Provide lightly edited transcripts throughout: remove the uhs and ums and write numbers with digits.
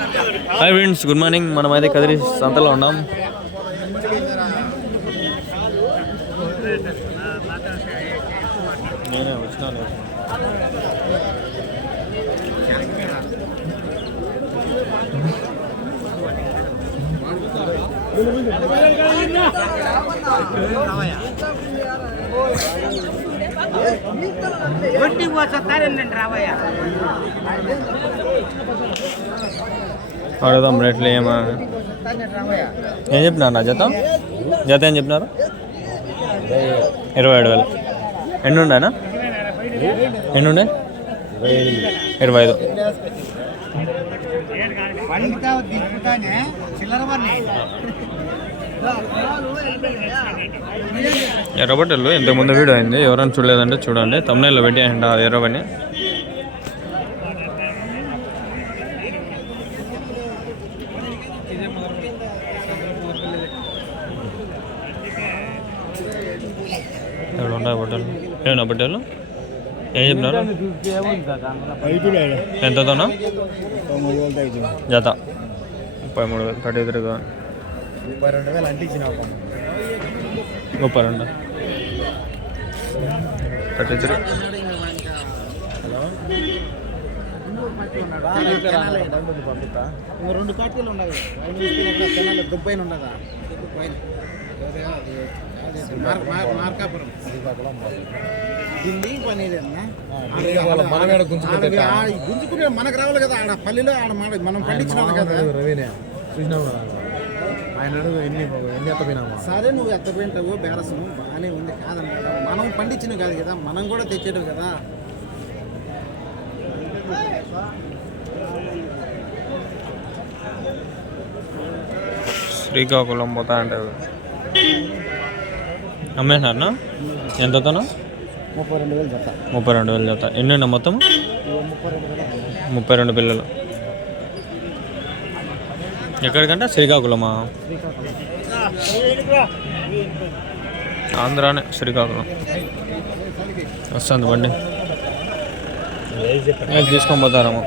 Hi friends, good morning. మనమైతే కదిరి సంతలో ఉన్నాం. నేనే వచ్చినా అడుగుదాం రేట్లు ఏమా ఏం చెప్పినారు నా జత ఏం చెప్పినారు? 27,000. ఎన్నుండేనా? ఎన్నుండే? 25. ఎర్రబట్టలు ఇంతకుముందు వీడియో అయింది, ఎవరైనా చూడలేదంటే చూడండి. తమ్ముళ్ళు పెట్టి ఎర్రబని. ఎక్కడ ఉన్నాయి బట్టలు? ఏమన్నా బట్టలు ఏం చెప్పినారు? ఎంతతోనా జత? 33,000 కట్టేదిగా. 32,000 అంటే ఇచ్చిన 32 కట్టేద్దరు. రెండు కాటీలు ఉన్నాయి. దుబ్బైన ఉండదా? మార్కాపురం ఢిల్లీ పని గుంజుకునే మనకు రావాలి కదా. ఆడ పల్లెలో ఆడ మనం పండించినాం కదా. ఆయన ఎన్ని ఎత్తపోయినాము. సరే, నువ్వు ఎత్తపోయింటావు, బేరసము బాగానే ఉంది కాదన్నమాట. మనం పండించిన కాదు కదా, మనం కూడా తెచ్చేటం కదా. శ్రీకాకుళం పోతా అంటే అమ్మేసినారనా? ఎంతతోనా? 32,000 జత. 32,000 జత. ఎన్ని మొత్తం? 32 పిల్లలు. ఎక్కడికంటే శ్రీకాకుళమా? ఆంధ్రానే, శ్రీకాకుళం వస్తుంది బండి. తీసుకొని పోతారేమో.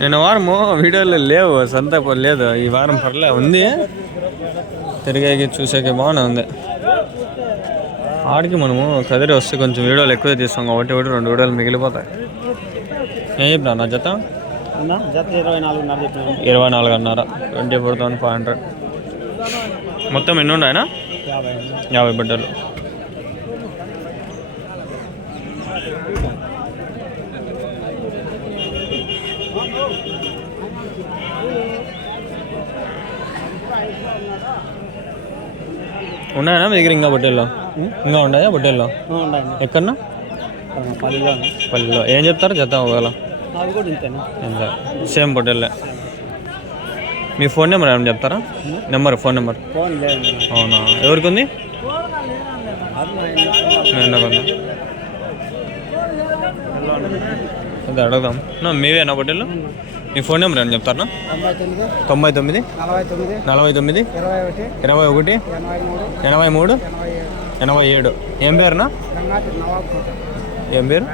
నేను వారము వీడియోలో లేవు, సంత లేదు. ఈ వారం పర్లే ఉంది, తిరిగాకి చూసాకే బాగానే ఉంది. ఆడికి మనము కదిరి వస్తే కొంచెం వీడియోలు ఎక్కువ తీస్తాం కాబట్టి 2 వీడియోలు మిగిలిపోతాయి. ఏం చెప్పినా నా జత? 24,500. 24,500. మొత్తం ఎన్ని ఉన్నాయనా? 50 బిడ్డలు. ఉన్నాయా మీ దగ్గర ఇంకా బొట్టెల్లో? ఇంకా ఉన్నాయా బొట్టెల్లో? ఎక్కడన్నా? పల్లెలో. ఏం చెప్తారు జత ఒకవేళ? ఎంత? సేమ్ బొట్టెల్లే. మీ ఫోన్ నెంబర్ ఏమైనా చెప్తారా? ఫోన్ నెంబర్ అవునా? ఎవరికి ఉంది? అదే అడుగుదాం. మీవేనా బొట్టెల్లో? మీ ఫోన్ నెంబర్ ఏమైనా చెప్తారా? 99 49 21 83 87. ఏం పేరునా? ఏం పేరు?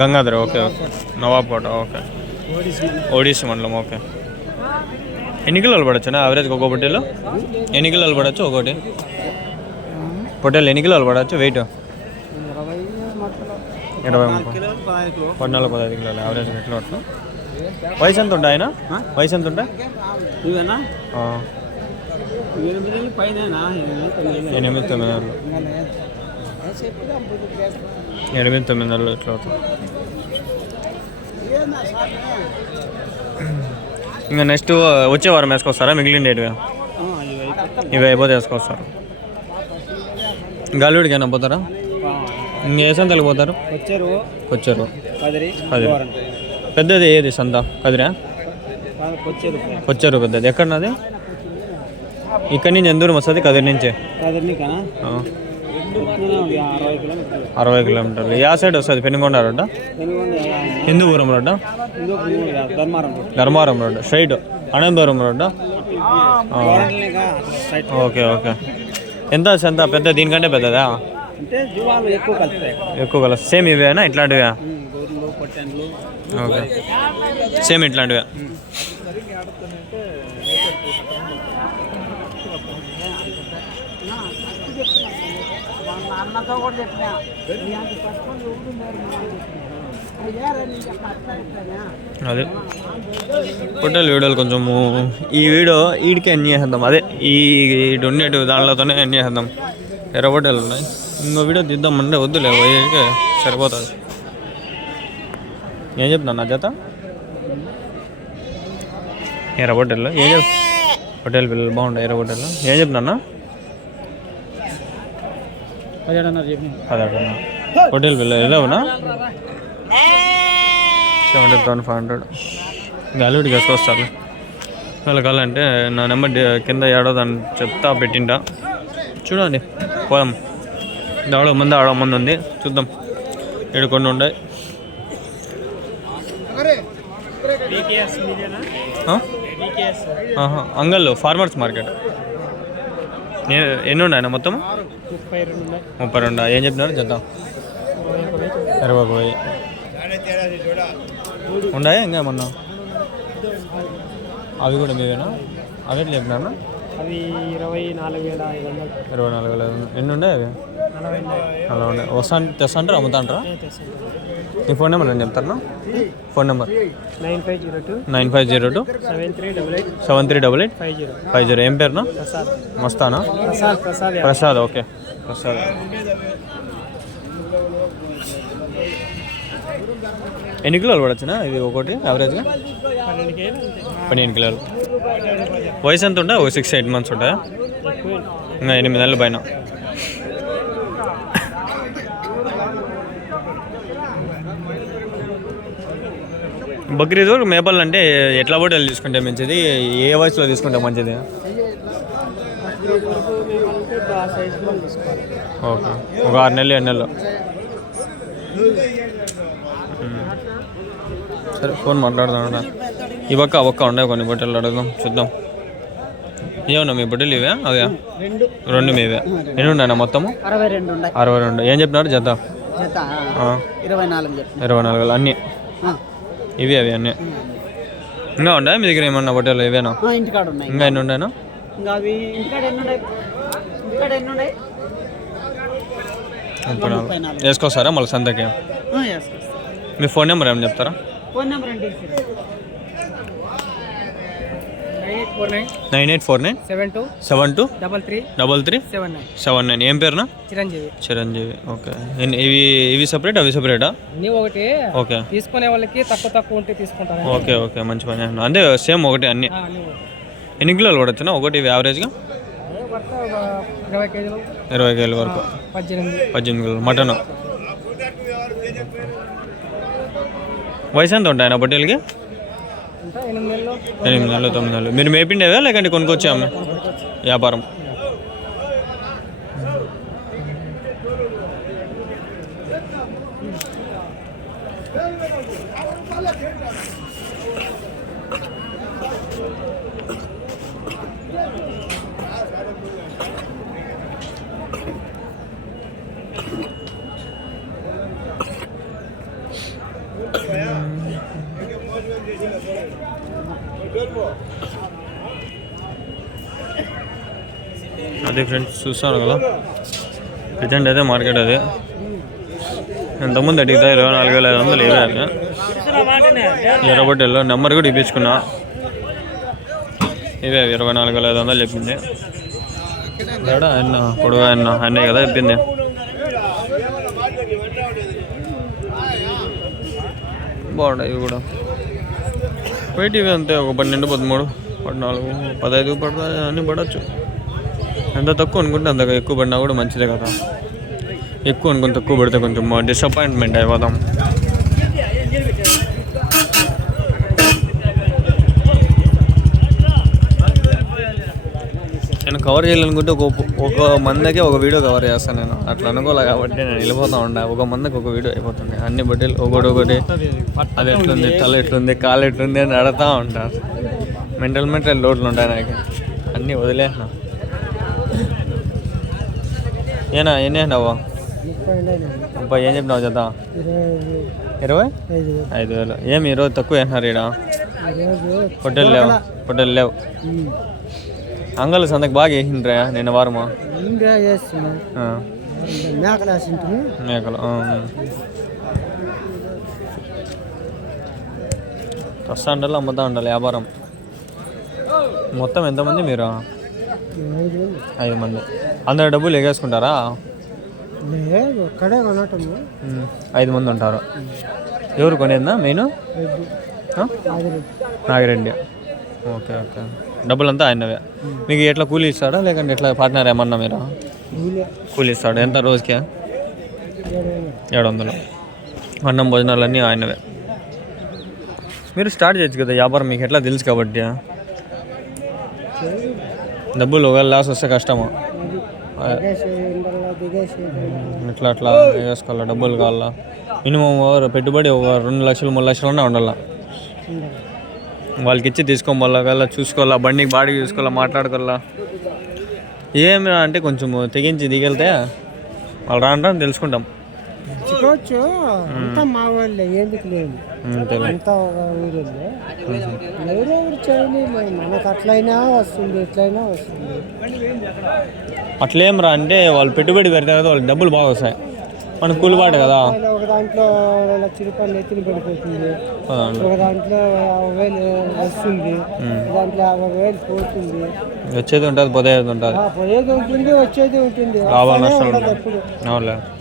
Gangadhar. Okay okay. Nawabkota. Okay. ఒడిస్సీ మండలం. ఓకే. ఎన్ని కిలోలు పడచ్చునా యావరేజ్గా ఒక పొట్టేలు? ఎన్ని కిలోలు పడచ్చు ఒకటి పొట్టేలు? ఎన్ని కిలోలు పడచ్చు వెయిట్? 14-15 కిలోలు యావరేజ్ ఎట్లా పడుతుంది? వయసు ఎంత ఉంటాయి ఆయన? వయసు ఎంత ఉంటాయి? 8-9 నెలలు. 8-9 నెలలు ఎట్లా అవుతుంది? ఇంకా నెక్స్ట్ వచ్చే వారం వేసుకొస్తారా మిగిలిండేటివి? ఇవి అయిపోతే వేసుకొస్తారు. గాలిడికి అయినా పోతారా? ఇంక ఏ సంతలకు పోతారు? కొచ్చారు. పెద్దది ఏది సంత? కదిరా? కొచ్చారు పెద్దది. ఎక్కడన్నది? ఇక్కడి నుంచి ఎంత దూరం వస్తుంది? కదిరి నుంచే. 60 కిలోమీటర్లు. యా సైడ్ వస్తుంది? పెనుగొండ రోడ్డా? హిందూపురం రోడ్డా? Dharmaram road straight. అనంతపురం రోడ్డా? Okay okay. ఎంత పెద్ద దీనికంటే పెద్దదా? ఎక్కువ కలర్ సేమ్ ఇవేనా? ఇట్లాంటివా? ఓకే సేమ్ ఇట్లాంటివే. అదే పొట్టేలు వీడియోలు కొంచెము ఈ వీడియో వీడికి ఎన్ని చేసేద్దాం. అదే ఈ ఉండేటివి దానిలోనే ఎన్ని చేసేద్దాం. ఎర్ర పొట్టేలు ఉన్నాయి. ఇంకో వీడియో తీద్దామంటే వద్దులే, పోయేకే సరిపోతుంది. ఏం చెప్తున్నా నా జత? ఎర్ర పొట్టేలు పొట్టేలు పిల్లలు బాగుంటాయి. ఎర్ర పొట్టేలు ఏం చెప్తున్నా? 17 పొట్టేలు పిల్లలు వెళ్ళవునా? 17,500. గాలివిడికి వేసుకొస్తారు. వాళ్ళకి కావాలంటే నా నెంబర్ కింద ఏడోదని చెప్తా పెట్టింటా. చూడండి పోదాం. ఆడో మంది ఉంది, చూద్దాం. 7 కొన్ని ఉన్నాయి. అంగల్లో ఫార్మర్స్ మార్కెట్. ఎన్ని ఉన్నాయన్న మొత్తం? 32. ఏం చెప్పినారు జత? 21,000 ఉన్నాయా ఇంకా ఏమన్నా? అవి కూడా మీవేనా? అవి ఎట్లా చెప్పినారన్నా? అవి 24,500. 24,500. ఎన్ని ఉన్నాయి అవి? 40 తెస్తాంటారా అమ్ముతాంటారా? నీ ఫోన్ నెంబర్ నేను చెప్తారా? Phone number 9502 7388 50. ఏం పేరునా? మస్తానా? ప్రసాద్. ఓకే ప్రసాద్. ఎన్ని కిలోలు పడచ్చునా ఇది ఒకటి యావరేజ్గా? 12 కిలోలు. వయసు ఎంత ఉంటాయి? 6-8 మంత్స్ ఉంటాయా? ఇంకా 8 నెలల పైన. బక్రీద్ మేపల్ అంటే ఎట్లా పొట్టేలు తీసుకుంటే మంచిది? ఏ వయసులో తీసుకుంటే మంచిది? ఓకే ఒక 6 నెలలు 7 నెలలు. సరే ఫోన్ మాట్లాడదాం. ఈ ఒక్క ఉండే కొన్ని పొట్టేలు అడుగుదాం, చూద్దాం. ఏమన్నా మీ పొట్టేలు ఇవే అవే? 2 మీవే. ఎన్ని ఉన్నాయన్నా మొత్తము? 62. ఏం చెప్పినారు జత? 24 అన్నీ ఇవి అవి అన్నీ. ఇంకా ఉంటాయి మీ దగ్గర ఏమన్నా పొట్టేలు ఇవేనా? ఇంకా ఎన్ని ఉన్నాయన్నా? వేసుకొస్తారా మళ్ళీ సంతకి? మీ ఫోన్ నెంబర్ ఏమైనా చెప్తారా? ఫోన్ నెంబర్ అంటే 9849 72 33 79. ఏం పేరునా? చిరంజీవి. ఓకే. ఇవి సపరేట్ అవి సపరేటా? ఒకటి. ఓకే. తీసుకునే వాళ్ళకి తక్కువ ఉంటే తీసుకుంటారు. ఓకే ఓకే మంచి పని. అంటే సేమ్ ఒకటి అన్ని. ఎన్ని కిలోలు పడచ్చునా ఒకటి యావరేజ్గా? 20 కేజీల వరకు. 18 కిలోలు. మటన్ వయసు ఎంత ఉంటాయి నా పొట్టేలకి? 8 నెలలు 9 నెలలు. మీరు మేపిండేవా లేకంటే కొనుక్కొచ్చాము? వ్యాపారం. అదే ఫ్రెండ్స్ చూస్తాను కదా ప్రజెంట్ అయితే మార్కెట్ అది. ఎంతమంది అడిగితే 24,500 ఇవే. ఎర్రబొట్టెల్లో నెంబర్ కూడా ఇప్పించుకున్నా. ఇవే 24,500 చెప్పింది. ఇక్కడ ఆయన పొడుగు అన్నీ కదా చెప్పింది. బాగుంటాయి ఇవి కూడా. వెయిట్ ఇవి అంతే ఒక 12, 13, 14, 15 పడతాయి అన్నీ పడవచ్చు. ఎంత తక్కువ అనుకుంటే అంత ఎక్కువ పడినా కూడా మంచిదే కదా. ఎక్కువ అనుకుని తక్కువ పడితే కొంచెం డిసప్పాయింట్మెంట్ అయిపోతాం. నేను కవర్ చేయాలనుకుంటే ఒక మందకి ఒక వీడియో కవర్ చేస్తాను నేను, అట్లా అనుకోలే కాబట్టి నేను వెళ్ళిపోతా ఉండా. ఒక మందకి ఒక వీడియో అయిపోతుంది. అన్ని బట్టలు ఒకటి అది ఎట్లుంది, తల ఎట్లుంది, కాలు ఎట్లుంది అని అడుగుతూ ఉంటారు. మెంటల్ లోట్లు ఉంటాయి నాకు, అన్నీ వదిలేసిన. ఏనా ఎన్ని అయినావు? అబ్బా ఏం చెప్పినావు చేద్దా? 25,000. ఏమి ఈరోజు తక్కువ వేసినారు ఈడ? హోటల్ లేవు. అంగళ్ళ సందకి బాగా వేసిండ్రా నిన్న వారమా? మేకలు వస్తా ఉండాలి, అమ్ముతా ఉండాలి వ్యాపారం. మొత్తం ఎంతమంది మీరు? 5 మంది. అందరు డబ్బులు ఎగేసుకుంటారా? 5 మంది ఉంటారు. ఎవరు కొనేదా మెయిన్? నాగిరెడ్డి. ఓకే. డబ్బులంతా ఆయనవే. మీకు ఎట్లా కూలీ ఇస్తాడా లేకంటే ఎట్లా పార్ట్నర్ ఏమన్నా మీరు? కూలీ ఇస్తాడు. ఎంత రోజుకి? 700. అన్నం భోజనాలు అన్నీ ఆయనవే. మీరు స్టార్ట్ చేయొచ్చు కదా వ్యాపారం, మీకు ఎట్లా తెలుసు కాబట్టి. డబ్బులు ఒకవేళ లాస్ వస్తే కష్టము. అట్లా వేసుకోవాలా, డబ్బులు కావాలా. మినిమం పెట్టుబడి ఒక 2 లక్షలు 3 లక్షలన్నా ఉండాలా. వాళ్ళకి ఇచ్చి తీసుకోవాలా, చూసుకోవాలా, బండికి బాడీ చూసుకోవాలా, మాట్లాడుకోవాలా. ఏమి అంటే కొంచెం తెగించి దిగెళ్తే వాళ్ళు రాను తెలుసుకుంటాం. మా వాళ్ళే ఎందుకు లేదు, మనకు అట్లయినా వస్తుంది, ఎట్లయినా వస్తుంది. అట్లేం రా అంటే వాళ్ళు పెట్టుబడి పెడతారు కదా, వాళ్ళకి డబ్బులు బాగా వస్తాయి. మన కూలిపాటు కదా. ఒక దాంట్లో 1 లక్ష రూపాయలు ఎత్తుని పడిపోతుంది, ఒక దాంట్లో 50,000 వస్తుంది, దాంట్లో 50,000 పోతుంది. వచ్చేది ఉంటుంది, పోయేది ఉంటుంది. పోయేది ఉంటుంది, వచ్చేది ఉంటుంది. లాభాలు నష్టాలు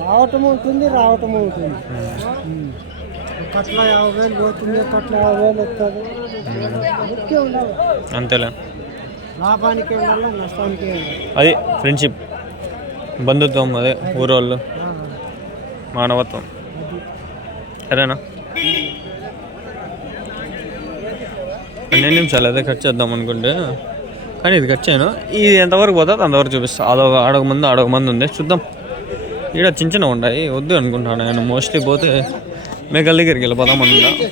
రావటం ఉంటుంది, రావటం ఉంటుంది. కట్ల 50,000 పోతుంది, కట్ల 50,000 వస్తుంది. అంతేలే, లాభానికి ఉండాలి, నష్టానికి ఉండాలి. అది ఫ్రెండ్షిప్, బంధుత్వం, అదే ఊరోళ్ళు, మానవత్వం. సరేనా? 12 నిమిషాలు అదే కట్ చేద్దాం అనుకుంటే, కానీ ఇది కట్ చేయను. ఇది ఎంతవరకు పోతుంది అంతవరకు చూపిస్తా. ఆడొక మంది ఉంది, చూద్దాం. ఈడ చిన్న ఉన్నాయి, వద్దు అనుకుంటాను నేను. మోస్ట్లీ పోతే మేకల దగ్గరికి వెళ్ళిపోదాం అనుకుంటా. ఓకే.